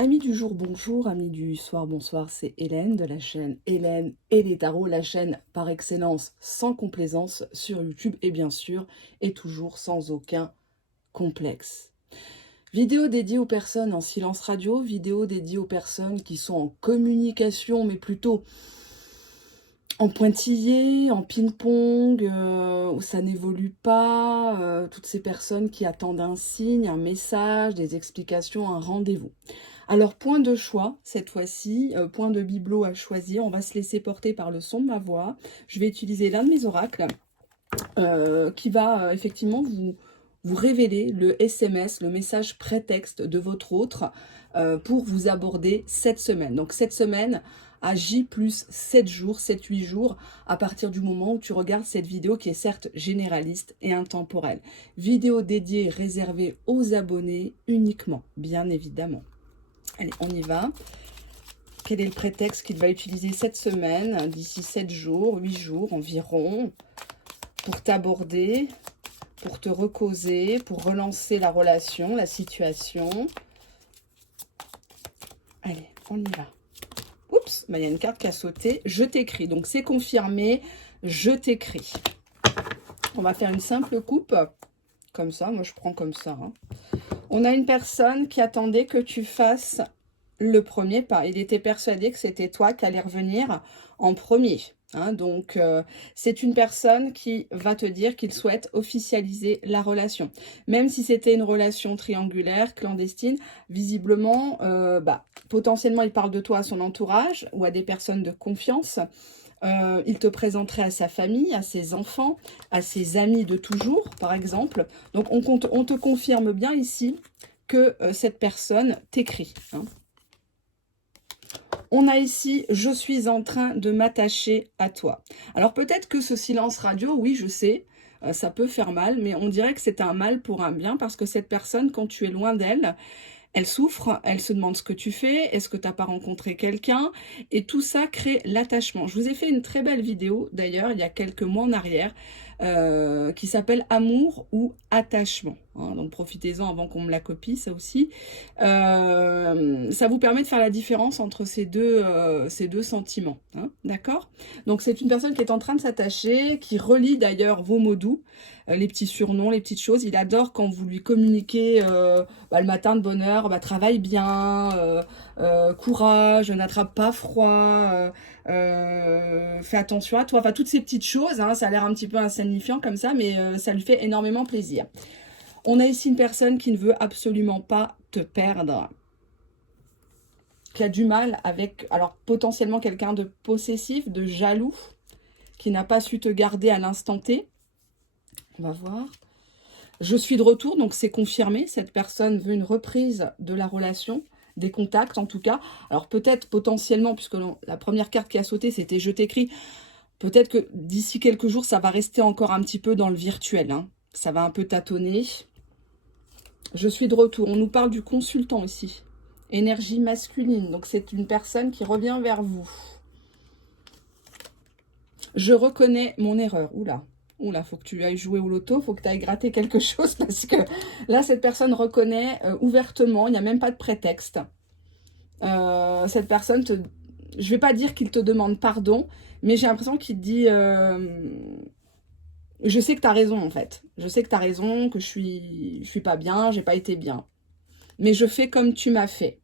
Amis du jour, bonjour, amis du soir, bonsoir, c'est Hélène de la chaîne Hélène et les tarots, la chaîne par excellence sans complaisance sur YouTube et bien sûr, et toujours sans aucun complexe. Vidéo dédiée aux personnes en silence radio, vidéo dédiée aux personnes qui sont en communication, mais plutôt en pointillé, en ping-pong, où ça n'évolue pas, toutes ces personnes qui attendent un signe, un message, des explications, un rendez-vous. Alors, point de choix, cette fois-ci, point de bibelot à choisir, on va se laisser porter par le son de ma voix. Je vais utiliser l'un de mes oracles qui va effectivement vous révéler le SMS, le message prétexte de votre autre pour vous aborder cette semaine. Donc cette semaine à J plus 7 jours, 7-8 jours, à partir du moment où tu regardes cette vidéo qui est certes généraliste et intemporelle. Vidéo dédiée, réservée aux abonnés uniquement, bien évidemment. Allez, on y va. Quel est le prétexte qu'il va utiliser cette semaine, d'ici 7 jours, 8 jours environ, pour t'aborder, pour te recauser, pour relancer la relation, la situation. Allez, on y va. Oups, bah, y a une carte qui a sauté. Je t'écris. Donc, c'est confirmé. Je t'écris. On va faire une simple coupe. Comme ça. Moi, je prends comme ça. Hein. On a une personne qui attendait que tu fasses le premier pas. Il était persuadé que c'était toi qui allais revenir en premier. Hein, donc, c'est une personne qui va te dire qu'il souhaite officialiser la relation. Même si c'était une relation triangulaire, clandestine, visiblement, potentiellement, il parle de toi à son entourage ou à des personnes de confiance. Il te présenterait à sa famille, à ses enfants, à ses amis de toujours, par exemple. Donc, on te confirme bien ici que cette personne t'écrit. Hein. On a ici « Je suis en train de m'attacher à toi ». Alors peut-être que ce silence radio, oui, je sais, ça peut faire mal, mais on dirait que c'est un mal pour un bien, parce que cette personne, quand tu es loin d'elle, elle souffre, elle se demande ce que tu fais, est-ce que tu n'as pas rencontré quelqu'un? Et tout ça crée l'attachement. Je vous ai fait une très belle vidéo, d'ailleurs, il y a quelques mois en arrière, qui s'appelle « Amour ou attachement ». Hein, donc profitez-en avant qu'on me la copie, ça aussi. Ça vous permet de faire la différence entre ces deux sentiments. Hein, d'accord? Donc c'est une personne qui est en train de s'attacher, qui relie d'ailleurs vos mots doux, les petits surnoms, les petites choses. Il adore quand vous lui communiquez le matin de bonne heure, travaille bien, courage, n'attrape pas froid, fais attention à toi. Enfin, toutes ces petites choses, hein, ça a l'air un petit peu insignifiant comme ça, mais ça lui fait énormément plaisir. On a ici une personne qui ne veut absolument pas te perdre, qui a du mal avec, alors potentiellement quelqu'un de possessif, de jaloux, qui n'a pas su te garder à l'instant T. On va voir. Je suis de retour, donc c'est confirmé. Cette personne veut une reprise de la relation, des contacts en tout cas. Alors peut-être potentiellement, puisque la première carte qui a sauté, c'était « Je t'écris ». Peut-être que d'ici quelques jours, ça va rester encore un petit peu dans le virtuel. Hein. Ça va un peu tâtonner. Je suis de retour. On nous parle du consultant ici. Énergie masculine. Donc, c'est une personne qui revient vers vous. Je reconnais mon erreur. Oula. Oula, faut que tu ailles jouer au loto. Faut que tu ailles gratter quelque chose. Parce que là, cette personne reconnaît ouvertement. Il n'y a même pas de prétexte. Cette personne te... Je ne vais pas dire qu'il te demande pardon. Mais j'ai l'impression qu'il te dit... Je sais que tu as raison, en fait. Je sais que tu as raison, que je suis pas bien, j'ai pas été bien. Mais je fais comme tu m'as fait.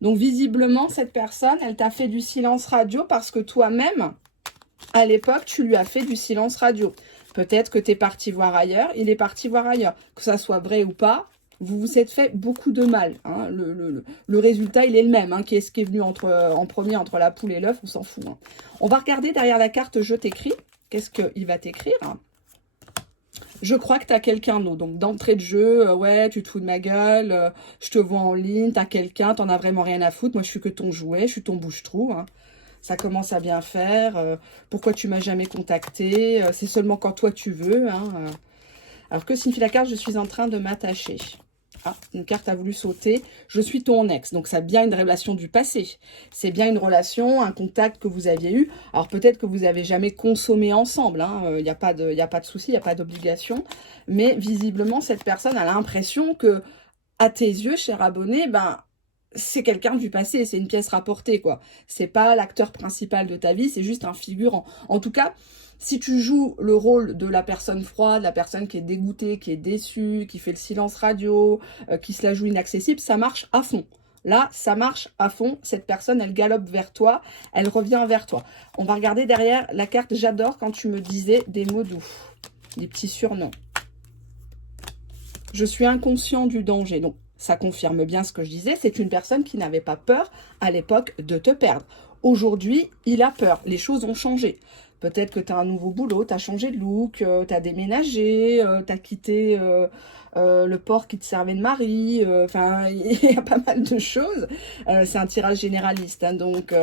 Donc, visiblement, cette personne, elle t'a fait du silence radio parce que toi-même, à l'époque, tu lui as fait du silence radio. Peut-être que tu es parti voir ailleurs, il est parti voir ailleurs. Que ça soit vrai ou pas, vous vous êtes fait beaucoup de mal. Hein. Le résultat, il est le même. Hein. Qu'est-ce qui est venu en premier entre la poule et l'œuf, on s'en fout. Hein. On va regarder derrière la carte « Je t'écris ». Qu'est-ce qu'il va t'écrire? Je crois que tu as quelqu'un d'autre. Donc, d'entrée de jeu, ouais, tu te fous de ma gueule, je te vois en ligne, tu as quelqu'un, t'en as vraiment rien à foutre. Moi, je suis que ton jouet, je suis ton bouche-trou. Hein. Ça commence à bien faire. Pourquoi tu m'as jamais contacté? C'est seulement quand toi tu veux. Hein. Alors, que signifie la carte? Je suis en train de m'attacher. Ah, une carte a voulu sauter. Je suis ton ex. Donc, ça a bien une relation du passé. C'est bien une relation, un contact que vous aviez eu. Alors, peut-être que vous n'avez jamais consommé ensemble. Il n'y a pas de souci, il n'y a pas d'obligation. Mais visiblement, cette personne a l'impression que, à tes yeux, cher abonné, c'est quelqu'un du passé, c'est une pièce rapportée, quoi. C'est pas l'acteur principal de ta vie, c'est juste un figurant. En tout cas, si tu joues le rôle de la personne froide, la personne qui est dégoûtée, qui est déçue, qui fait le silence radio, qui se la joue inaccessible, ça marche à fond. Là, ça marche à fond. Cette personne, elle galope vers toi, elle revient vers toi. On va regarder derrière la carte. J'adore quand tu me disais des mots doux, des petits surnoms. Je suis inconscient du danger. Donc, ça confirme bien ce que je disais. C'est une personne qui n'avait pas peur à l'époque de te perdre. Aujourd'hui, il a peur. Les choses ont changé. Peut-être que tu as un nouveau boulot, tu as changé de look, tu as déménagé, tu as quitté le port qui te servait de mari. Enfin, il y a pas mal de choses. C'est un tirage généraliste. Hein, donc,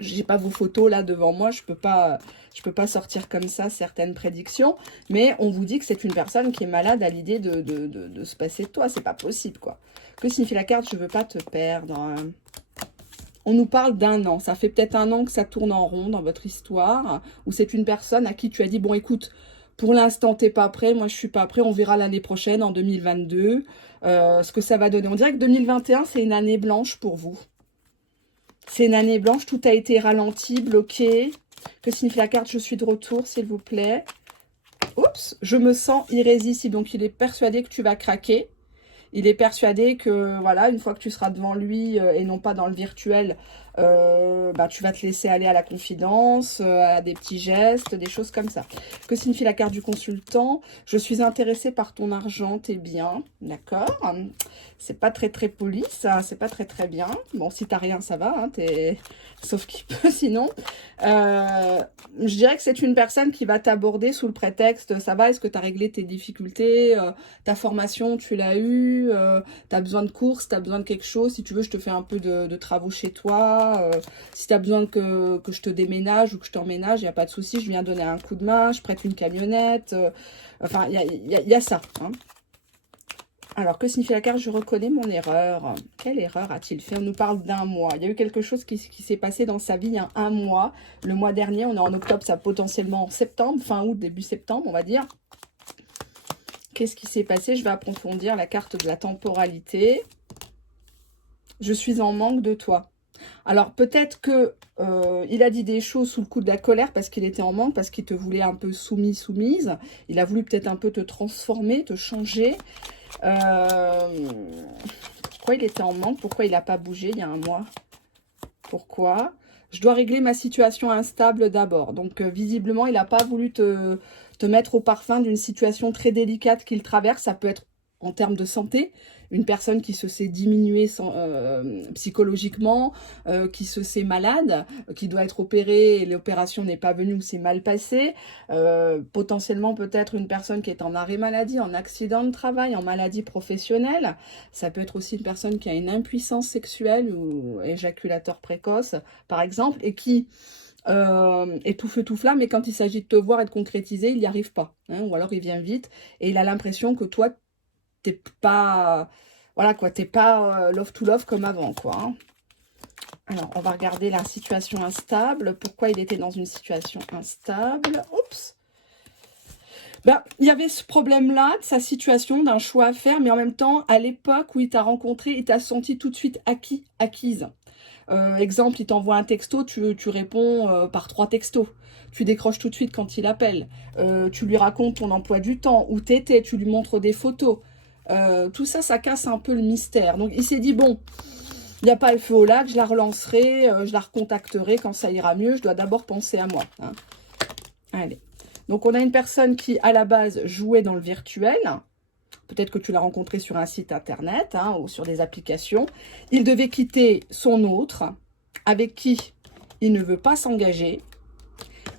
j'ai pas vos photos là devant moi. Je peux pas sortir comme ça certaines prédictions. Mais on vous dit que c'est une personne qui est malade à l'idée de se passer de toi. C'est pas possible, quoi. Que signifie la carte? Je veux pas te perdre. On nous parle d'un an. Ça fait peut-être un an que ça tourne en rond dans votre histoire. Ou c'est une personne à qui tu as dit, bon, écoute, pour l'instant, t'es pas prêt. Moi, je suis pas prêt. On verra l'année prochaine, en 2022, ce que ça va donner. On dirait que 2021, c'est une année blanche pour vous. C'est une année blanche. Tout a été ralenti, bloqué. Que signifie la carte? Je suis de retour, s'il vous plaît. Oups, je me sens irrésistible. Donc, il est persuadé que tu vas craquer. Il est persuadé que, voilà, une fois que tu seras devant lui et non pas dans le virtuel, tu vas te laisser aller à la confidence, à des petits gestes, des choses comme ça. Que signifie la carte du consultant? Je suis intéressée par ton argent, tes biens, d'accord? C'est pas très très poli, ça, c'est pas très très bien. Bon, si t'as rien, ça va, hein, sauf qu'il peut sinon. Je dirais que c'est une personne qui va t'aborder sous le prétexte, ça va, est-ce que tu as réglé tes difficultés, ta formation, tu l'as eu, tu as besoin de courses, tu as besoin de quelque chose, si tu veux, je te fais un peu de travaux chez toi, si tu as besoin que je te déménage ou que je t'emménage, il n'y a pas de souci, je viens donner un coup de main, je prête une camionnette, enfin, il y a ça, hein. Alors, que signifie la carte? Je reconnais mon erreur. Quelle erreur a-t-il fait? On nous parle d'un mois. Il y a eu quelque chose qui s'est passé dans sa vie il y a un mois. Le mois dernier, on est en octobre, ça potentiellement en septembre, fin août, début septembre, on va dire. Qu'est-ce qui s'est passé? Je vais approfondir la carte de la temporalité. Je suis en manque de toi. Alors, peut-être que il a dit des choses sous le coup de la colère parce qu'il était en manque, parce qu'il te voulait un peu soumis, soumise. Il a voulu peut-être un peu te transformer, te changer. Pourquoi il était en manque? Pourquoi il n'a pas bougé il y a un mois? Pourquoi? Je dois régler ma situation instable d'abord. Donc, visiblement, il n'a pas voulu te mettre au parfum d'une situation très délicate qu'il traverse. Ça peut être en termes de santé, une personne qui se sait diminuer psychologiquement, qui se sait malade, qui doit être opérée et l'opération n'est pas venue ou c'est mal passé, potentiellement peut-être une personne qui est en arrêt maladie, en accident de travail, en maladie professionnelle. Ça peut être aussi une personne qui a une impuissance sexuelle ou éjaculateur précoce, par exemple, et qui est tout feu tout flamme, mais quand il s'agit de te voir et de concrétiser, il n'y arrive pas, hein, ou alors il vient vite et il a l'impression que toi, t'es pas, voilà quoi, t'es pas love to love comme avant, quoi, hein. Alors, on va regarder la situation instable. Pourquoi il était dans une situation instable? Oups. Ben, il y avait ce problème-là, de sa situation, d'un choix à faire, mais en même temps, à l'époque où il t'a rencontré, il t'a senti tout de suite acquise. Exemple, il t'envoie un texto, tu réponds par 3 textos. Tu décroches tout de suite quand il appelle. Tu lui racontes ton emploi du temps, où t'étais, tu lui montres des photos. Tout ça, ça casse un peu le mystère. Donc, il s'est dit, bon, il n'y a pas le feu au lac, je la relancerai, je la recontacterai quand ça ira mieux. Je dois d'abord penser à moi, hein. Allez. Donc, on a une personne qui, à la base, jouait dans le virtuel. Peut-être que tu l'as rencontré sur un site internet, hein, ou sur des applications. Il devait quitter son autre, avec qui il ne veut pas s'engager.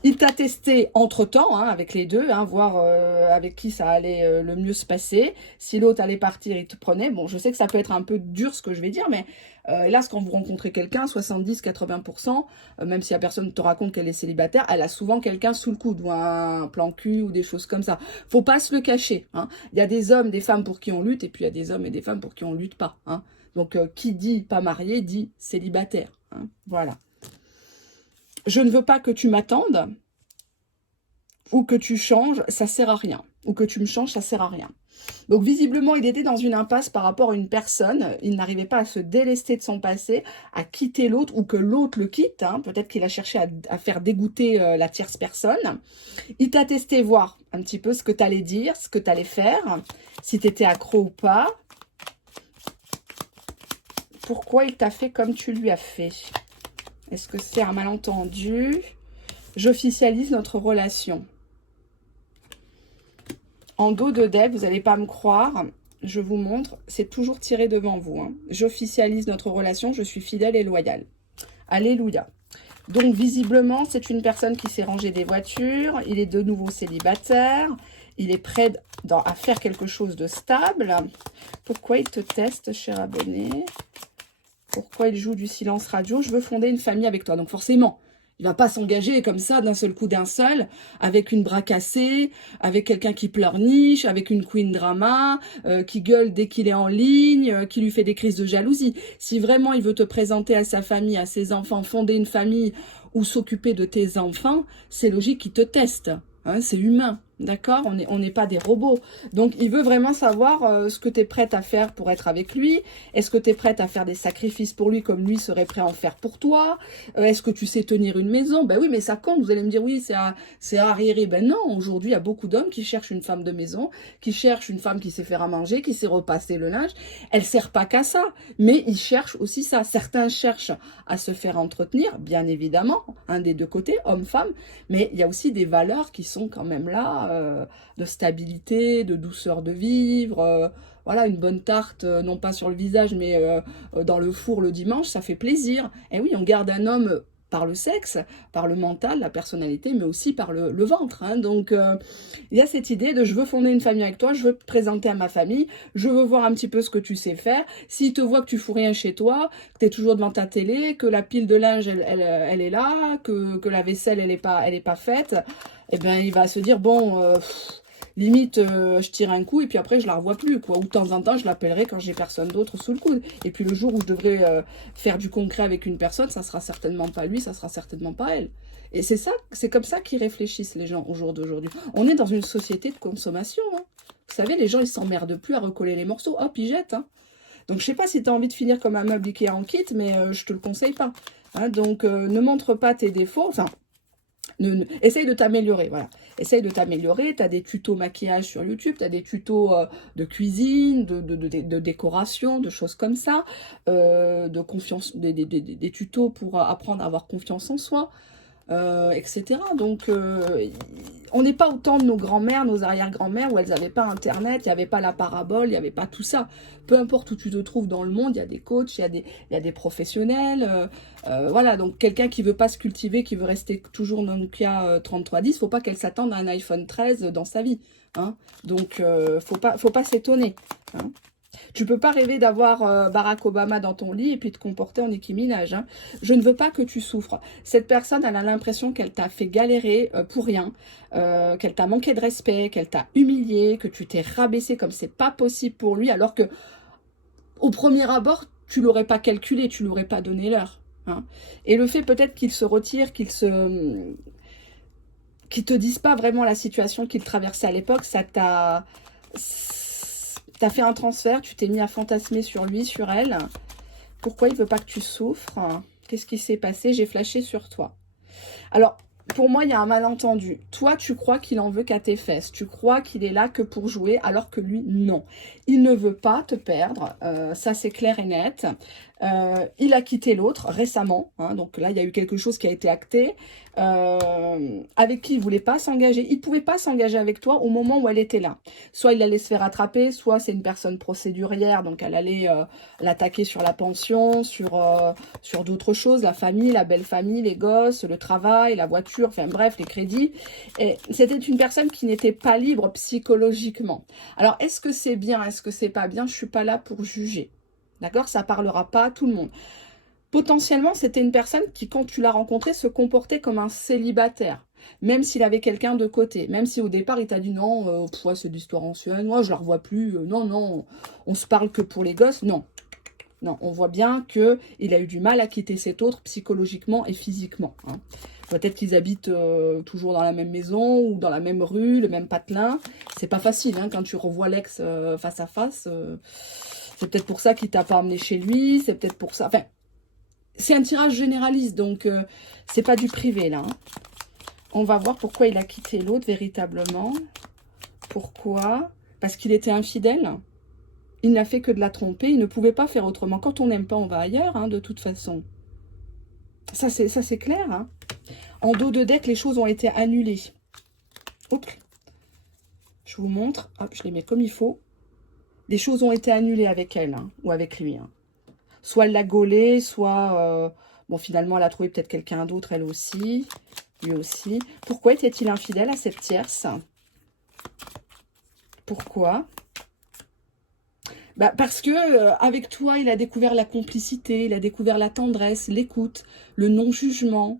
Il t'a testé entre-temps, hein, avec les deux, hein, voir avec qui ça allait le mieux se passer. Si l'autre allait partir, il te prenait. Bon, je sais que ça peut être un peu dur ce que je vais dire, mais hélas, quand vous rencontrez quelqu'un, 70-80%, même si la personne te raconte qu'elle est célibataire, elle a souvent quelqu'un sous le coude, ou un plan cul, ou des choses comme ça. Faut pas se le cacher, hein. Il y a des hommes, des femmes pour qui on lutte, et puis il y a des hommes et des femmes pour qui on lutte pas, hein. Donc, qui dit pas marié, dit célibataire, hein. Voilà. Je ne veux pas que tu m'attendes. ou que tu changes, ça sert à rien. Ou que tu me changes, ça sert à rien. Donc visiblement, il était dans une impasse par rapport à une personne. Il n'arrivait pas à se délester de son passé, à quitter l'autre ou que l'autre le quitte. Hein. Peut-être qu'il a cherché à faire dégoûter la tierce personne. Il t'a testé voir un petit peu ce que tu allais dire, ce que tu allais faire, si tu étais accro ou pas. Pourquoi il t'a fait comme tu lui as fait? Est-ce que c'est un malentendu? J'officialise notre relation. En dos de deck, vous n'allez pas me croire, je vous montre, c'est toujours tiré devant vous. Hein. J'officialise notre relation, je suis fidèle et loyale. Alléluia. Donc, visiblement, c'est une personne qui s'est rangée des voitures, il est de nouveau célibataire, il est prêt à faire quelque chose de stable. Pourquoi il te teste, cher abonné? Pourquoi il joue du silence radio? Je veux fonder une famille avec toi. Donc, forcément, il va pas s'engager comme ça, d'un seul coup, d'un seul, avec une bras cassée, avec quelqu'un qui pleurniche, avec une queen drama, qui gueule dès qu'il est en ligne, qui lui fait des crises de jalousie. Si vraiment il veut te présenter à sa famille, à ses enfants, fonder une famille ou s'occuper de tes enfants, c'est logique qu'il te teste. Hein, c'est humain, d'accord? On n'est pas des robots. Donc, il veut vraiment savoir ce que tu es prête à faire pour être avec lui. Est-ce que tu es prête à faire des sacrifices pour lui comme lui serait prêt à en faire pour toi? Est-ce que tu sais tenir une maison? Ben oui, mais ça compte. Vous allez me dire, oui, c'est arriéré. Ben non, aujourd'hui, il y a beaucoup d'hommes qui cherchent une femme de maison, qui cherchent une femme qui sait faire à manger, qui sait repasser le linge. Elle sert pas qu'à ça, mais ils cherchent aussi ça. Certains cherchent à se faire entretenir, bien évidemment, un des deux côtés, homme-femme, mais il y a aussi des valeurs qui sont quand même là, de stabilité, de douceur de vivre, voilà, une bonne tarte, non pas sur le visage, mais dans le four le dimanche, ça fait plaisir. Et oui, on garde un homme par le sexe, par le mental, la personnalité, mais aussi par le ventre. Hein. Donc, il y a cette idée de je veux fonder une famille avec toi, je veux te présenter à ma famille, je veux voir un petit peu ce que tu sais faire. S'il te voit que tu fous rien chez toi, que tu es toujours devant ta télé, que la pile de linge, elle est là, que la vaisselle, elle est pas faite, eh ben, il va se dire, bon... limite, je tire un coup et puis après, je la revois plus, quoi. Ou de temps en temps, je l'appellerai quand j'ai personne d'autre sous le coude. Et puis le jour où je devrais faire du concret avec une personne, ça sera certainement pas lui, ça sera certainement pas elle. Et c'est ça, c'est comme ça qu'ils réfléchissent, les gens, au jour d'aujourd'hui. On est dans une société de consommation, hein. Vous savez, les gens, ils s'emmerdent plus à recoller les morceaux. Hop, ils jettent, hein. Donc, je sais pas si tu as envie de finir comme un meuble Ikea en kit, mais je te le conseille pas. Hein. Donc, ne montre pas tes défauts. Enfin, essaye de t'améliorer, voilà. Essaye de t'améliorer, tu as des tutos maquillage sur YouTube, tu as des tutos de cuisine, de décoration, de choses comme ça, de confiance, des tutos pour apprendre à avoir confiance en soi, etc. Donc, on n'est pas au temps de nos grands-mères, nos arrière-grand-mères, où elles n'avaient pas Internet, il n'y avait pas la parabole, il n'y avait pas tout ça. Peu importe où tu te trouves dans le monde, il y a des coachs, il y a des professionnels. Voilà, donc quelqu'un qui veut pas se cultiver, qui veut rester toujours Nokia 3310, faut pas qu'elle s'attende à un iPhone 13 dans sa vie. Hein. Donc, faut pas s'étonner. Hein. Tu peux pas rêver d'avoir Barack Obama dans ton lit et puis te comporter en Nicki Minaj. Hein. Je ne veux pas que tu souffres. Cette personne, elle a l'impression qu'elle t'a fait galérer pour rien, qu'elle t'a manqué de respect, qu'elle t'a humilié, que tu t'es rabaissé comme c'est pas possible pour lui, alors que au premier abord, tu l'aurais pas calculé, tu l'aurais pas donné l'heure. Hein. Et le fait peut-être qu'il se retire, qu'il te dise pas vraiment la situation qu'il traversait à l'époque, ça t'a... T'as fait un transfert, tu t'es mis à fantasmer sur lui, sur elle. Pourquoi il veut pas que tu souffres? Qu'est-ce qui s'est passé? J'ai flashé sur toi. Alors, pour moi, il y a un malentendu. Toi, tu crois qu'il en veut qu'à tes fesses. Tu crois qu'il est là que pour jouer, alors que lui, non. Il ne veut pas te perdre. Ça, c'est clair et net. Il a quitté l'autre récemment. Hein, donc là, il y a eu quelque chose qui a été acté. Avec qui il ne voulait pas s'engager. Il ne pouvait pas s'engager avec toi au moment où elle était là. Soit il allait se faire attraper, soit c'est une personne procédurière, donc elle allait l'attaquer sur la pension, sur d'autres choses, la famille, la belle famille, les gosses, le travail, la voiture, enfin bref, les crédits. Et c'était une personne qui n'était pas libre psychologiquement. Alors, est-ce que c'est bien, est-ce que c'est pas bien? Je ne suis pas là pour juger. D'accord? Ça ne parlera pas à tout le monde. Potentiellement, c'était une personne qui, quand tu l'as rencontré, se comportait comme un célibataire. Même s'il avait quelqu'un de côté. Même si au départ, il t'a dit non, c'est de l'histoire ancienne, moi je la revois plus. Non, non, on se parle que pour les gosses. Non. Non, on voit bien qu'il a eu du mal à quitter cet autre psychologiquement et physiquement. Hein. Peut-être qu'ils habitent toujours dans la même maison ou dans la même rue, le même patelin. C'est pas facile hein, quand tu revois l'ex face à face. C'est peut-être pour ça qu'il t'a pas emmené chez lui. C'est peut-être pour ça. Enfin, c'est un tirage généraliste, donc c'est pas du privé là. Hein. On va voir pourquoi il a quitté l'autre véritablement. Pourquoi? Parce qu'il était infidèle. Il n'a fait que de la tromper. Il ne pouvait pas faire autrement. Quand on n'aime pas, on va ailleurs, hein, de toute façon. Ça, c'est clair. Hein. En dos de deck, les choses ont été annulées. Hop. Je vous montre. Hop, je les mets comme il faut. Les choses ont été annulées avec elle hein, ou avec lui. Hein. Soit elle l'a gaulé, soit... bon, finalement, elle a trouvé peut-être quelqu'un d'autre, elle aussi. Lui aussi. Pourquoi était-il infidèle à cette tierce? Pourquoi? Bah parce que avec toi, il a découvert la complicité, il a découvert la tendresse, l'écoute, le non-jugement.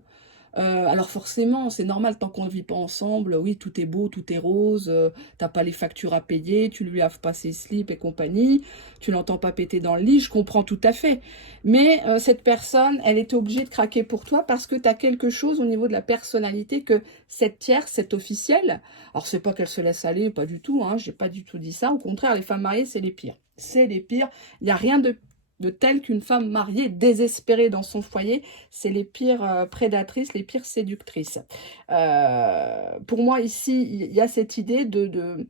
Alors forcément, c'est normal, tant qu'on ne vit pas ensemble, oui, tout est beau, tout est rose, t'as pas les factures à payer, tu lui laves pas ses slips et compagnie, tu l'entends pas péter dans le lit, je comprends tout à fait. Mais cette personne, elle était obligée de craquer pour toi parce que t'as quelque chose au niveau de la personnalité que cette tierce, cette officielle, alors c'est pas qu'elle se laisse aller, pas du tout, hein, j'ai pas du tout dit ça, au contraire, les femmes mariées, c'est les pires. C'est les pires, il n'y a rien de tel qu'une femme mariée désespérée dans son foyer. C'est les pires prédatrices, les pires séductrices. Pour moi, ici, il y a cette idée de...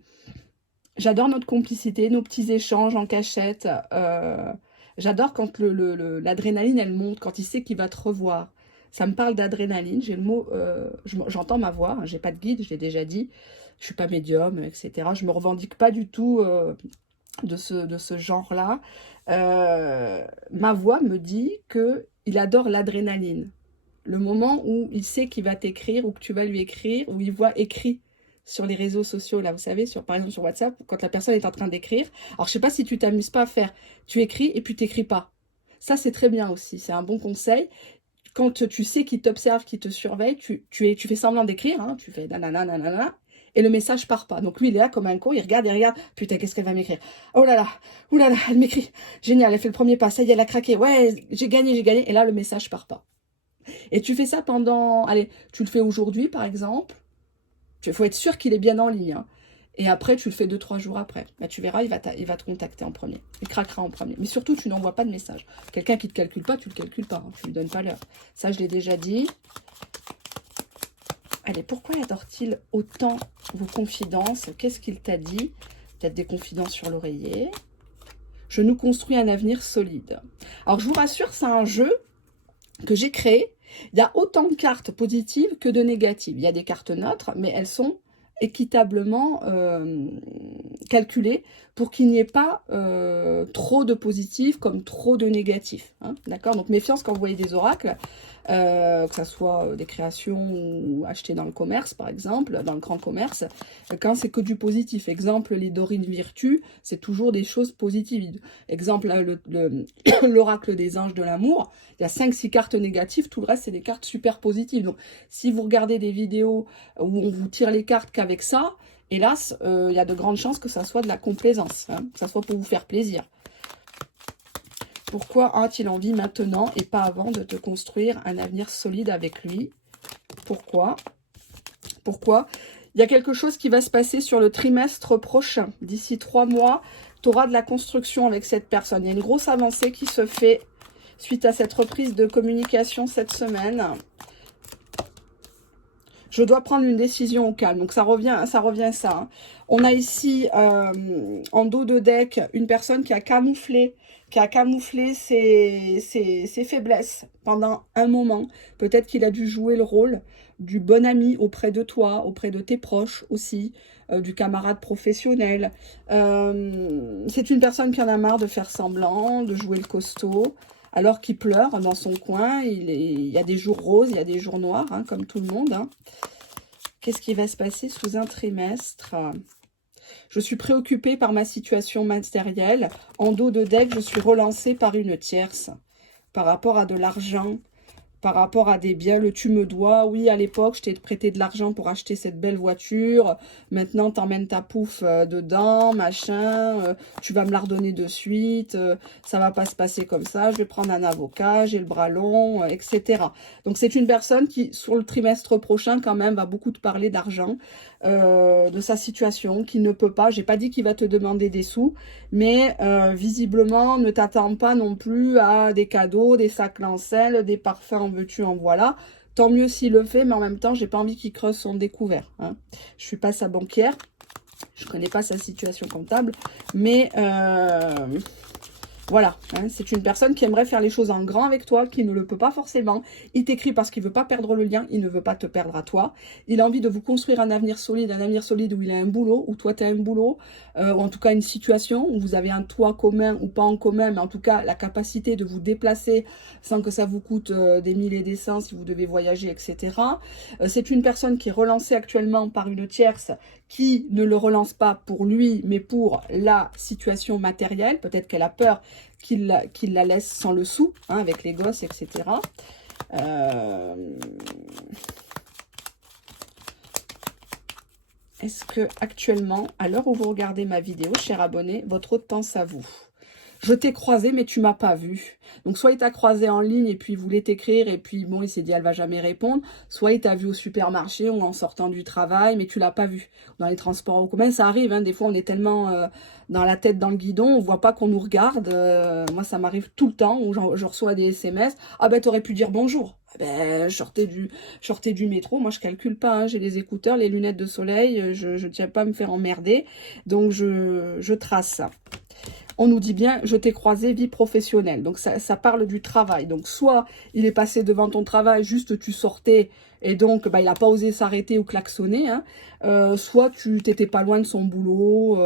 J'adore notre complicité, nos petits échanges en cachette. J'adore quand l'adrénaline, elle monte, quand il sait qu'il va te revoir. Ça me parle d'adrénaline. J'ai le mot... j'entends ma voix, hein, j'ai pas de guide, je l'ai déjà dit. Je suis pas médium, etc. Je me revendique pas du tout... de ce genre-là, ma voix me dit qu'il adore l'adrénaline. Le moment où il sait qu'il va t'écrire ou que tu vas lui écrire, où il voit écrit sur les réseaux sociaux, là, vous savez, par exemple sur WhatsApp, quand la personne est en train d'écrire. Alors, je sais pas si tu t'amuses pas à faire, tu écris et puis t'écris pas. Ça, c'est très bien aussi, c'est un bon conseil. Quand tu sais qu'il t'observe, qu'il te surveille, tu fais semblant d'écrire, hein, tu fais nanana, nanana, et le message part pas. Donc lui, il est là comme un con, il regarde, putain, qu'est-ce qu'elle va m'écrire? Oh là là, oulala, elle m'écrit. Génial, elle fait le premier pas, ça y est, elle a craqué. Ouais, j'ai gagné, et là, le message part pas. Et tu fais ça pendant, allez, tu le fais aujourd'hui, par exemple. Il faut être sûr qu'il est bien en ligne. Hein. Et après, tu le fais 2-3 jours après. Là, tu verras, il va te contacter en premier. Il craquera en premier. Mais surtout, tu n'envoies pas de message. Quelqu'un qui ne te calcule pas, tu ne le calcules pas. Hein. Tu ne lui donnes pas l'heure. Ça, je l'ai déjà dit. Allez, pourquoi adore-t-il autant vos confidences? Qu'est-ce qu'il t'a dit? Peut-être des confidences sur l'oreiller. Je nous construis un avenir solide. Alors, je vous rassure, c'est un jeu que j'ai créé. Il y a autant de cartes positives que de négatives. Il y a des cartes neutres, mais elles sont équitablement calculées pour qu'il n'y ait pas trop de positifs comme trop de négatifs. Hein, d'accord? Donc, méfiance quand vous voyez des oracles. Que ce soit des créations ou achetées dans le commerce, par exemple, dans le grand commerce, quand c'est que du positif. Exemple, les Dorines Virtue, c'est toujours des choses positives. Exemple, l'oracle des anges de l'amour, il y a 5-6 cartes négatives, tout le reste, c'est des cartes super positives. Donc, si vous regardez des vidéos où on vous tire les cartes qu'avec ça, hélas, il y a de grandes chances que ça soit de la complaisance, hein, que ça soit pour vous faire plaisir. Pourquoi a-t-il envie maintenant et pas avant de te construire un avenir solide avec lui? Pourquoi? Pourquoi? Il y a quelque chose qui va se passer sur le trimestre prochain. D'ici 3 mois, tu auras de la construction avec cette personne. Il y a une grosse avancée qui se fait suite à cette reprise de communication cette semaine. Je dois prendre une décision au calme. Donc, ça revient à ça. Hein. On a ici, en dos de deck, une personne qui a camouflé ses faiblesses pendant un moment. Peut-être qu'il a dû jouer le rôle du bon ami auprès de toi, auprès de tes proches aussi, du camarade professionnel. C'est une personne qui en a marre de faire semblant, de jouer le costaud, alors qu'il pleure dans son coin. Il y a des jours roses, il y a des jours noirs, hein, comme tout le monde. Hein. Qu'est-ce qui va se passer sous un trimestre ? Je suis préoccupée par ma situation matérielle. En dos de deck, je suis relancée par une tierce. Par rapport à de l'argent, par rapport à des biens, le tu me dois, oui à l'époque je t'ai prêté de l'argent pour acheter cette belle voiture, maintenant t'emmènes ta pouffe dedans, machin, tu vas me la redonner de suite, ça va pas se passer comme ça, je vais prendre un avocat, j'ai le bras long, etc. Donc c'est une personne qui sur le trimestre prochain quand même va beaucoup te parler d'argent, de sa situation, qui ne peut pas, j'ai pas dit qu'il va te demander des sous, mais visiblement ne t'attends pas non plus à des cadeaux, des sacs Lancel, des parfums en veux-tu en voilà. Tant mieux s'il le fait, mais en même temps j'ai pas envie qu'il creuse son découvert, hein. Je suis pas sa banquière, je connais pas sa situation comptable, mais voilà, hein, c'est une personne qui aimerait faire les choses en grand avec toi, qui ne le peut pas forcément. Il t'écrit parce qu'il veut pas perdre le lien, il ne veut pas te perdre à toi. Il a envie de vous construire un avenir solide où il a un boulot, où toi tu as un boulot, ou en tout cas une situation où vous avez un toit commun ou pas en commun, mais en tout cas la capacité de vous déplacer sans que ça vous coûte des mille et des cents si vous devez voyager, etc. C'est une personne qui est relancée actuellement par une tierce qui ne le relance pas pour lui, mais pour la situation matérielle. Peut-être qu'elle a peur qu'il la laisse sans le sou, hein, avec les gosses, etc. Est-ce que actuellement, à l'heure où vous regardez ma vidéo, cher abonné, votre autre pense à vous? Je t'ai croisé, mais tu m'as pas vu. Donc, soit il t'a croisé en ligne et puis il voulait t'écrire et puis, bon, il s'est dit, elle va jamais répondre. Soit il t'a vu au supermarché ou en sortant du travail, mais tu l'as pas vu. Dans les transports en commun, ça arrive, hein. Des fois, on est tellement dans la tête dans le guidon, on voit pas qu'on nous regarde. Moi, ça m'arrive tout le temps où je reçois des SMS. Ah ben, t'aurais pu dire bonjour. Ah ben, je sortais du métro. Moi, je calcule pas, hein. J'ai les écouteurs, les lunettes de soleil. Je tiens pas à me faire emmerder. Donc, je trace ça. On nous dit bien, je t'ai croisé vie professionnelle. Donc, ça parle du travail. Donc, soit il est passé devant ton travail, juste tu sortais, et donc, bah, il n'a pas osé s'arrêter ou klaxonner, hein. Soit tu t'étais pas loin de son boulot,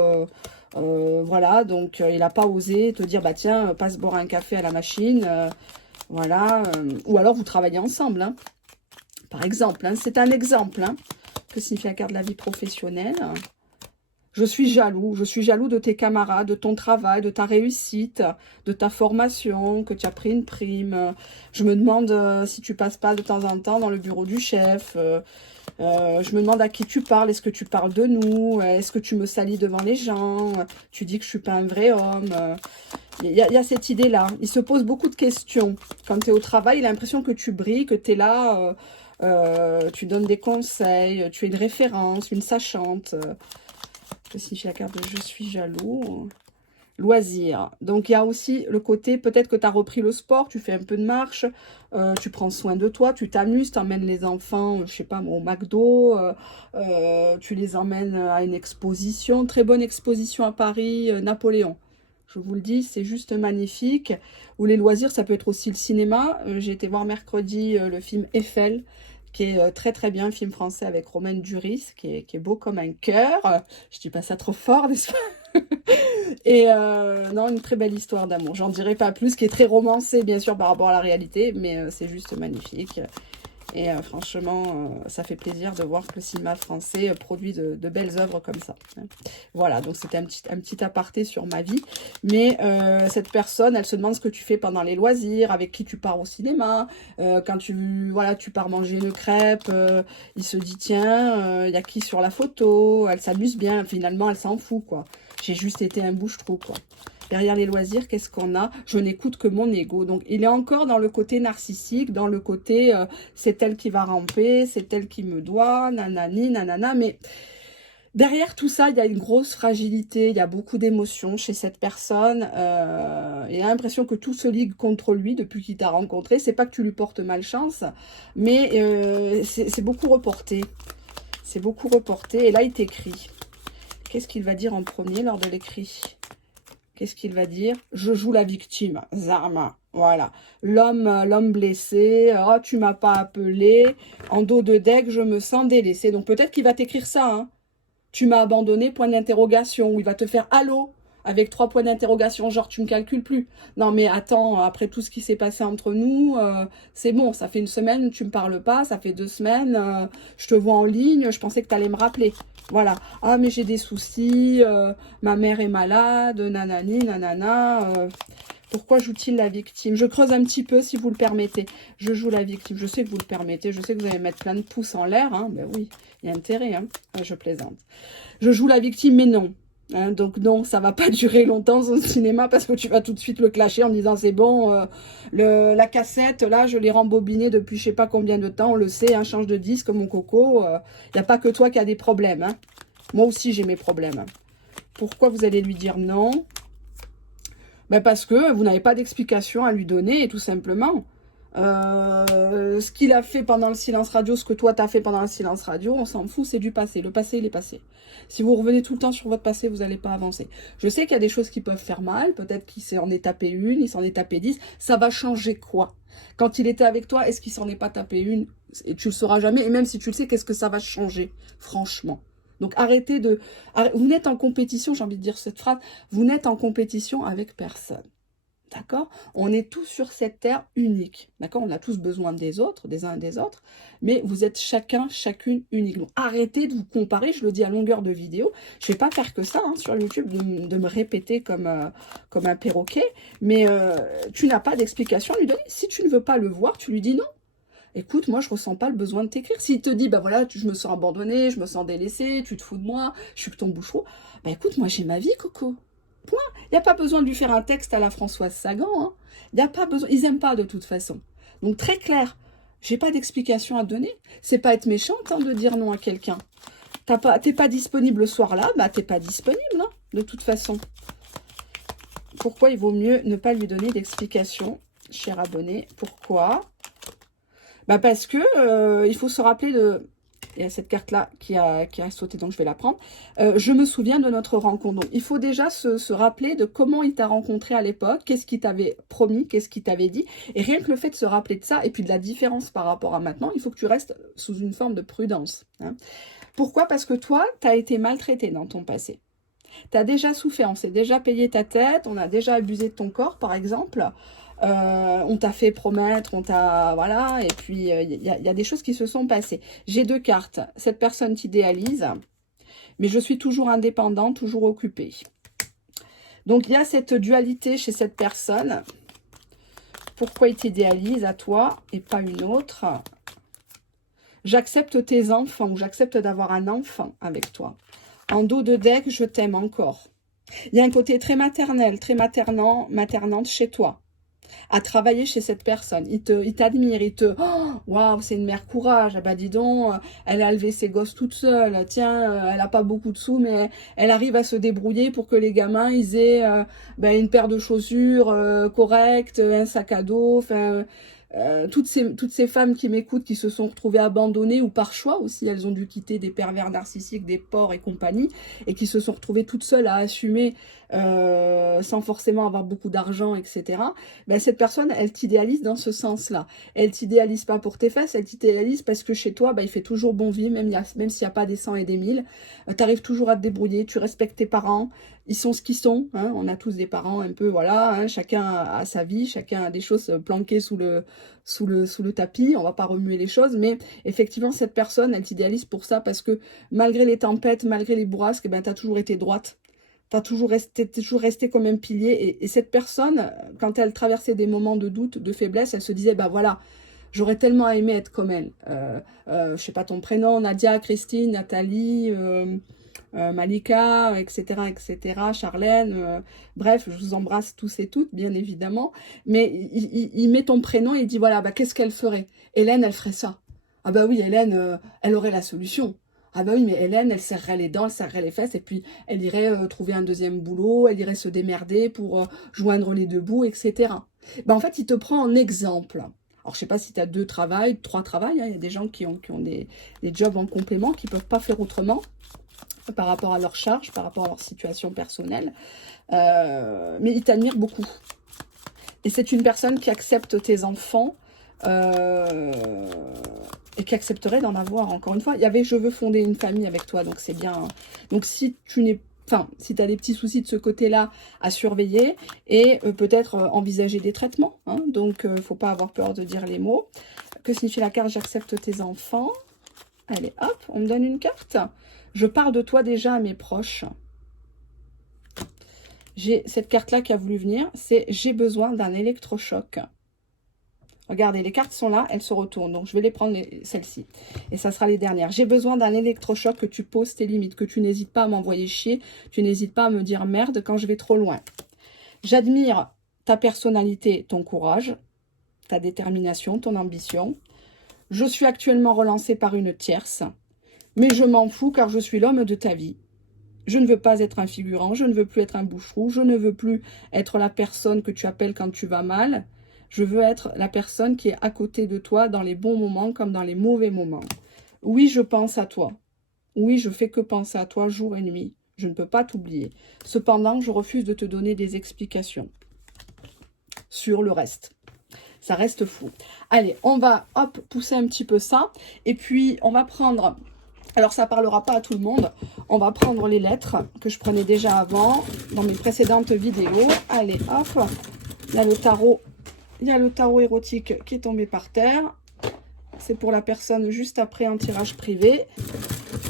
voilà. Donc, il n'a pas osé te dire, bah tiens, passe boire un café à la machine, voilà. Ou alors, vous travaillez ensemble, hein. Par exemple, hein, c'est un exemple, hein. Que signifie la carte de la vie professionnelle ? Je suis jaloux de tes camarades, de ton travail, de ta réussite, de ta formation, que tu as pris une prime. Je me demande si tu passes pas de temps en temps dans le bureau du chef. Je me demande à qui tu parles. Est-ce que tu parles de nous? Est-ce que tu me salis devant les gens? Tu dis que je suis pas un vrai homme. Il y a cette idée-là. Il se pose beaucoup de questions. Quand tu es au travail, il a l'impression que tu brilles, que tu es là, tu donnes des conseils, tu es une référence, une sachante. Que signifie la carte de je suis jaloux? Loisir. Donc, il y a aussi le côté, peut-être que tu as repris le sport, tu fais un peu de marche, tu prends soin de toi, tu t'amuses, tu emmènes les enfants, je sais pas, au McDo, tu les emmènes à une exposition, très bonne exposition à Paris, Napoléon. Je vous le dis, c'est juste magnifique. Ou les loisirs, ça peut être aussi le cinéma. J'ai été voir mercredi le film Eiffel, qui est très très bien, un film français avec Romain Duris, qui est beau comme un cœur. Je dis pas ça trop fort, n'est-ce pas? Et non, une très belle histoire d'amour. J'en dirai pas plus, qui est très romancée, bien sûr, par rapport à la réalité, mais c'est juste magnifique. Et franchement, ça fait plaisir de voir que le cinéma français produit de belles œuvres comme ça. Voilà, donc c'était un petit aparté sur ma vie. Mais cette personne, elle se demande ce que tu fais pendant les loisirs, avec qui tu pars au cinéma. Quand tu pars manger une crêpe, il se dit, tiens, il y a qui sur la photo? Elle s'amuse bien, finalement, elle s'en fout, quoi. J'ai juste été un bouche-trou, quoi. Derrière les loisirs, qu'est-ce qu'on a? Je n'écoute que mon ego. Donc, il est encore dans le côté narcissique, dans le côté c'est elle qui va ramper, c'est elle qui me doit, nanani, nanana. Mais derrière tout ça, il y a une grosse fragilité, il y a beaucoup d'émotions chez cette personne. Il a l'impression que tout se ligue contre lui depuis qu'il t'a rencontré. C'est pas que tu lui portes malchance, mais c'est beaucoup reporté. C'est beaucoup reporté. Et là, il t'écrit. Qu'est-ce qu'il va dire en premier lors de l'écrit? Qu'est-ce qu'il va dire? Je joue la victime. Zarma. Voilà. L'homme blessé. Oh, tu m'as pas appelé. En dos de deck, je me sens délaissé. Donc peut-être qu'il va t'écrire ça. Hein. Tu m'as abandonné, point d'interrogation. Ou il va te faire allô avec 3 points d'interrogation. Genre, tu me calcules plus. Non, mais attends, après tout ce qui s'est passé entre nous, c'est bon. Ça fait 1 semaine, tu me parles pas. Ça fait 2 semaines, je te vois en ligne. Je pensais que tu allais me rappeler. Voilà. Ah, mais j'ai des soucis, ma mère est malade, nanani, nanana. Pourquoi joue-t-il la victime? Je creuse un petit peu si vous le permettez. Je joue la victime. Je sais que vous le permettez. Je sais que vous allez mettre plein de pouces en l'air. Hein. Ben oui, il y a intérêt. Hein. Je plaisante. Je joue la victime, mais non. Hein, donc non, ça va pas durer longtemps au cinéma parce que tu vas tout de suite le clasher en disant c'est bon, la cassette, là, je l'ai rembobinée depuis je sais pas combien de temps. On le sait, hein, change de disque, mon coco. Il n'y a pas que toi qui as des problèmes. Hein. Moi aussi, j'ai mes problèmes. Pourquoi vous allez lui dire non? Ben parce que vous n'avez pas d'explication à lui donner, tout simplement. Ce qu'il a fait pendant le silence radio, ce que toi t'as fait pendant le silence radio, on s'en fout, c'est du passé. Le passé, il est passé. Si vous revenez tout le temps sur votre passé, vous n'allez pas avancer. Je sais qu'il y a des choses qui peuvent faire mal, peut-être qu'il s'en est tapé une, il s'en est tapé 10. Ça va changer quoi? Quand il était avec toi, est-ce qu'il s'en est pas tapé une? Et tu le sauras jamais, et même si tu le sais, qu'est-ce que ça va changer? Franchement. Donc arrêtez de... Vous n'êtes en compétition, j'ai envie de dire cette phrase, vous n'êtes en compétition avec personne. D'accord? On est tous sur cette terre unique. D'accord? On a tous besoin des autres, des uns et des autres, mais vous êtes chacun, chacune unique. Donc arrêtez de vous comparer, je le dis à longueur de vidéo. Je ne vais pas faire que ça hein, sur YouTube, de me répéter comme un perroquet, mais tu n'as pas d'explication à lui donner. Si tu ne veux pas le voir, tu lui dis non. Écoute, moi, je ressens pas le besoin de t'écrire. S'il te dit, bah voilà, je me sens abandonnée, je me sens délaissée, tu te fous de moi, je suis que ton boucheron, bah écoute, moi, j'ai ma vie, Coco. Point. Il n'y a pas besoin de lui faire un texte à la Françoise Sagan. Hein. Il n'y a pas besoin. Ils n'aiment pas de toute façon. Donc, très clair, j'ai pas d'explication à donner. C'est pas être méchante hein, de dire non à quelqu'un. T'es pas disponible le soir là, bah t'es pas disponible, hein, de toute façon. Pourquoi il vaut mieux ne pas lui donner d'explication, cher abonné? Pourquoi? Bah parce que il faut se rappeler de... Il y a cette carte-là qui a sauté, donc je vais la prendre. Je me souviens de notre rencontre. Donc, il faut déjà se rappeler de comment il t'a rencontré à l'époque, qu'est-ce qu'il t'avait promis, qu'est-ce qu'il t'avait dit. Et rien que le fait de se rappeler de ça, et puis de la différence par rapport à maintenant, il faut que tu restes sous une forme de prudence. Hein. Pourquoi? Parce que toi, tu as été maltraité dans ton passé. Tu as déjà souffert, on s'est déjà payé ta tête, on a déjà abusé de ton corps, par exemple. On t'a fait promettre, on t'a... Voilà, et puis il y a des choses qui se sont passées. J'ai deux cartes. Cette personne t'idéalise, mais je suis toujours indépendante, toujours occupée. Donc, il y a cette dualité chez cette personne. Pourquoi il t'idéalise à toi et pas une autre? J'accepte tes enfants, ou j'accepte d'avoir un enfant avec toi. En dos de deck, je t'aime encore. Il y a un côté très maternel, très maternante chez toi. À travailler chez cette personne. Il t'admire, oh, waouh, c'est une mère courage. Ah bah dis donc, elle a élevé ses gosses toute seule. Tiens, elle a pas beaucoup de sous, mais elle arrive à se débrouiller pour que les gamins, ils aient une paire de chaussures correctes, un sac à dos, enfin... toutes ces femmes qui m'écoutent, qui se sont retrouvées abandonnées ou par choix aussi, elles ont dû quitter des pervers narcissiques, des porcs et compagnie, et qui se sont retrouvées toutes seules à assumer sans forcément avoir beaucoup d'argent, etc. Ben, cette personne, elle t'idéalise dans ce sens-là. Elle t'idéalise pas pour tes fesses, elle t'idéalise parce que chez toi, ben, il fait toujours bon vivre, même s'il n'y a pas des 100 et des 1000. Tu arrives toujours à te débrouiller, tu respectes tes parents, ils sont ce qu'ils sont. Hein. On a tous des parents un peu, voilà, hein, chacun a sa vie, chacun a des choses planquées sous le tapis, on va pas remuer les choses, mais effectivement, cette personne, elle t'idéalise pour ça, parce que malgré les tempêtes, malgré les bourrasques, ben, tu as toujours été droite. Tu as toujours resté comme un pilier. Et cette personne, quand elle traversait des moments de doute, de faiblesse, elle se disait, bah voilà, j'aurais tellement aimé être comme elle. Je sais pas ton prénom, Nadia, Christine, Nathalie... Malika, etc., etc., Charlène, bref, je vous embrasse tous et toutes, bien évidemment, mais il met ton prénom et il dit, voilà, bah, qu'est-ce qu'elle ferait? Hélène, elle ferait ça. Ah bah oui, Hélène, elle aurait la solution. Ah bah oui, mais Hélène, elle serrerait les dents, elle serrerait les fesses, et puis elle irait trouver un deuxième boulot, elle irait se démerder pour joindre les deux bouts, etc. Bah en fait, il te prend en exemple. Alors, je sais pas si tu as 2 travails, 3 travails, hein, il y a des gens qui ont des jobs en complément, qui peuvent pas faire autrement, par rapport à leur charge, par rapport à leur situation personnelle. Mais il t'admire beaucoup. Et c'est une personne qui accepte tes enfants et qui accepterait d'en avoir. Encore une fois, il y avait « je veux fonder une famille avec toi », donc c'est bien. Donc si tu n'es si tu as des petits soucis de ce côté-là à surveiller et peut-être envisager des traitements. Hein, donc, il ne faut pas avoir peur de dire les mots. Que signifie la carte « j'accepte tes enfants ». Allez, hop, on me donne une carte. Je parle de toi déjà à mes proches. J'ai cette carte-là qui a voulu venir, c'est j'ai besoin d'un électrochoc. Regardez, les cartes sont là, elles se retournent. Donc, je vais les prendre, celles-ci. Et ça sera les dernières. J'ai besoin d'un électrochoc, que tu poses tes limites, que tu n'hésites pas à m'envoyer chier, tu n'hésites pas à me dire merde quand je vais trop loin. J'admire ta personnalité, ton courage, ta détermination, ton ambition. Je suis actuellement relancée par une tierce, mais je m'en fous car je suis l'homme de ta vie. Je ne veux pas être un figurant, je ne veux plus être un bouche-trou, je ne veux plus être la personne que tu appelles quand tu vas mal. Je veux être la personne qui est à côté de toi dans les bons moments comme dans les mauvais moments. Oui, je pense à toi. Oui, je fais que penser à toi jour et nuit. Je ne peux pas t'oublier. Cependant, je refuse de te donner des explications sur le reste. Ça reste flou. Allez, on va hop pousser un petit peu ça. Et puis, on va prendre... Alors, ça ne parlera pas à tout le monde. On va prendre les lettres que je prenais déjà avant dans mes précédentes vidéos. Allez, hop. Il y a le tarot. Il y a le tarot érotique qui est tombé par terre. C'est pour la personne juste après un tirage privé.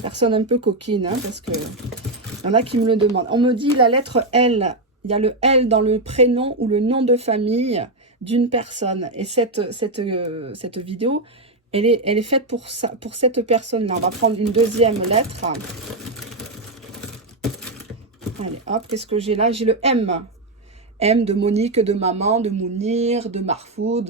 Personne un peu coquine, hein, parce que il y en a qui me le demandent. On me dit la lettre L. Il y a le L dans le prénom ou le nom de famille d'une personne. Et cette vidéo, elle est faite pour ça, pour cette personne-là. On va prendre une deuxième lettre. Allez, hop, qu'est-ce que j'ai là? J'ai le M. M de Monique, de maman, de Mounir, de Marfoud,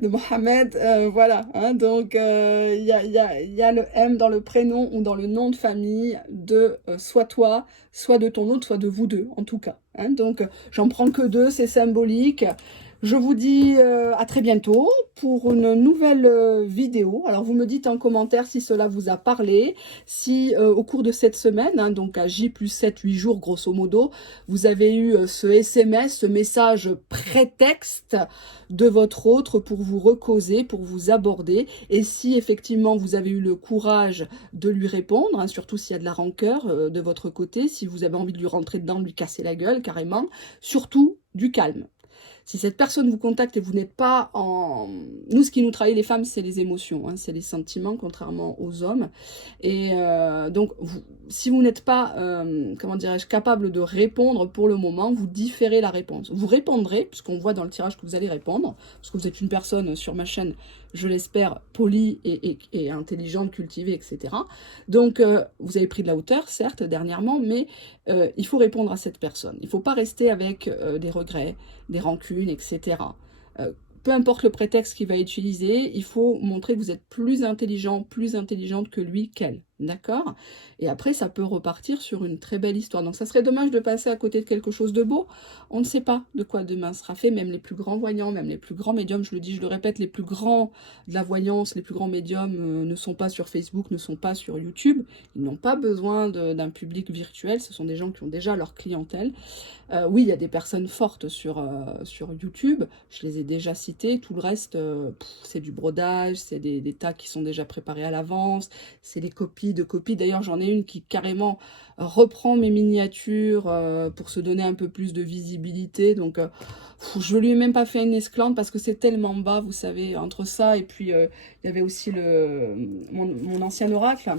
de Mohamed, voilà. Hein, donc, il y a le M dans le prénom ou dans le nom de famille de soit toi, soit de ton autre, soit de vous deux, en tout cas. Hein, donc, j'en prends que deux, c'est symbolique. Je vous dis à très bientôt pour une nouvelle vidéo. Alors, vous me dites en commentaire si cela vous a parlé, si au cours de cette semaine, hein, donc à J plus 7-8 jours grosso modo, vous avez eu ce SMS, ce message prétexte de votre autre pour vous recauser, pour vous aborder. Et si effectivement vous avez eu le courage de lui répondre, hein, surtout s'il y a de la rancœur de votre côté, si vous avez envie de lui rentrer dedans, de lui casser la gueule carrément, surtout du calme. Si cette personne vous contacte et vous n'êtes pas en... Nous, ce qui nous trahit les femmes, c'est les émotions, hein, c'est les sentiments, contrairement aux hommes. Et donc, si vous n'êtes pas, comment dirais-je, capable de répondre pour le moment, vous différez la réponse. Vous répondrez, puisqu'on voit dans le tirage que vous allez répondre, parce que vous êtes une personne sur ma chaîne, je l'espère, polie et intelligente, cultivée, etc. Donc, vous avez pris de la hauteur, certes, dernièrement, mais il faut répondre à cette personne. Il ne faut pas rester avec des regrets, des rancunes, etc. Peu importe le prétexte qu'il va utiliser, il faut montrer que vous êtes plus intelligent, plus intelligente que lui, qu'elle. D'accord? Et après, ça peut repartir sur une très belle histoire. Donc, ça serait dommage de passer à côté de quelque chose de beau. On ne sait pas de quoi demain sera fait. Même les plus grands voyants, même les plus grands médiums, je le dis, je le répète, les plus grands de la voyance, les plus grands médiums ne sont pas sur Facebook, ne sont pas sur YouTube. Ils n'ont pas besoin d'un public virtuel. Ce sont des gens qui ont déjà leur clientèle. Oui, il y a des personnes fortes sur YouTube. Je les ai déjà citées. Tout le reste, c'est du brodage, c'est des tas qui sont déjà préparés à l'avance. C'est des copies de copies. D'ailleurs, j'en ai une qui carrément reprend mes miniatures pour se donner un peu plus de visibilité. Donc, je lui ai même pas fait une esclante parce que c'est tellement bas, vous savez, entre ça et puis il y avait aussi mon ancien oracle.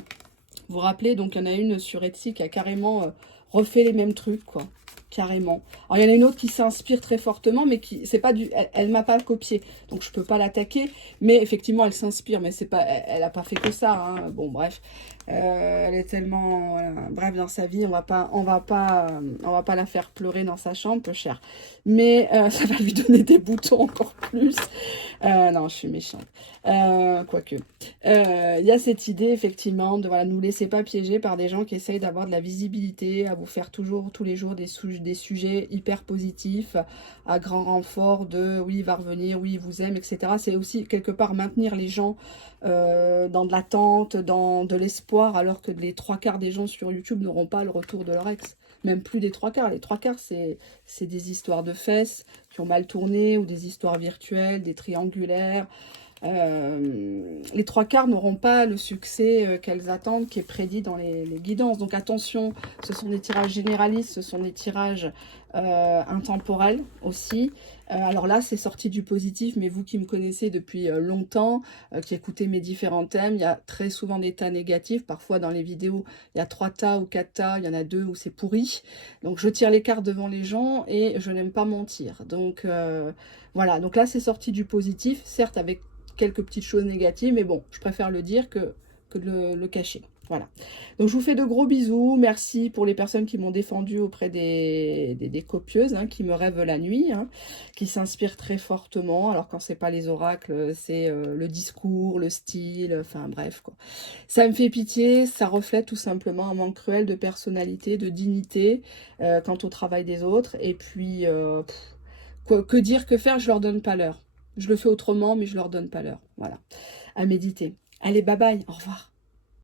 Vous vous rappelez, donc il y en a une sur Etsy qui a carrément refait les mêmes trucs, quoi. Carrément. Alors, il y en a une autre qui s'inspire très fortement, mais qui, c'est pas du, elle m'a pas copié, donc je peux pas l'attaquer. Mais effectivement, elle s'inspire, mais c'est pas, elle a pas fait que ça. Hein. Bon, bref, elle est tellement bref dans sa vie, on va pas la faire pleurer dans sa chambre, peu cher. Mais ça va lui donner des boutons encore plus. Non, je suis méchante. Quoique, il y a cette idée effectivement de voilà, nous laisser pas piéger par des gens qui essayent d'avoir de la visibilité, à vous faire toujours tous les jours des sujets hyper positifs, à grand renfort de oui il va revenir, oui il vous aime, etc. C'est aussi quelque part maintenir les gens dans de l'attente, dans de l'espoir, alors que les 3/4 des gens sur YouTube n'auront pas le retour de leur ex. Même plus des 3/4. Les 3/4, c'est des histoires de fesses qui ont mal tourné ou des histoires virtuelles, des triangulaires. les trois quarts n'auront pas le succès qu'elles attendent, qui est prédit dans les guidances. Donc attention, ce sont des tirages généralistes, ce sont des tirages intemporels aussi. Alors là, c'est sorti du positif, mais vous qui me connaissez depuis longtemps, qui écoutez mes différents thèmes, il y a très souvent des tas négatifs. Parfois dans les vidéos, il y a 3 tas ou 4 tas, il y en a 2 où c'est pourri. Donc je tire les cartes devant les gens et je n'aime pas mentir. Donc voilà, donc là c'est sorti du positif, certes avec quelques petites choses négatives, mais bon, je préfère le dire que de le cacher. Voilà. Donc, je vous fais de gros bisous. Merci pour les personnes qui m'ont défendu auprès des copieuses, hein, qui me rêvent la nuit, hein, qui s'inspirent très fortement. Alors, quand c'est pas les oracles, c'est le discours, le style, enfin bref, quoi. Ça me fait pitié, ça reflète tout simplement un manque cruel de personnalité, de dignité quant au travail des autres. Et puis, que dire, que faire, je leur donne pas l'heure. Je le fais autrement, mais je leur donne pas l'heure. Voilà. À méditer. Allez, bye bye, au revoir.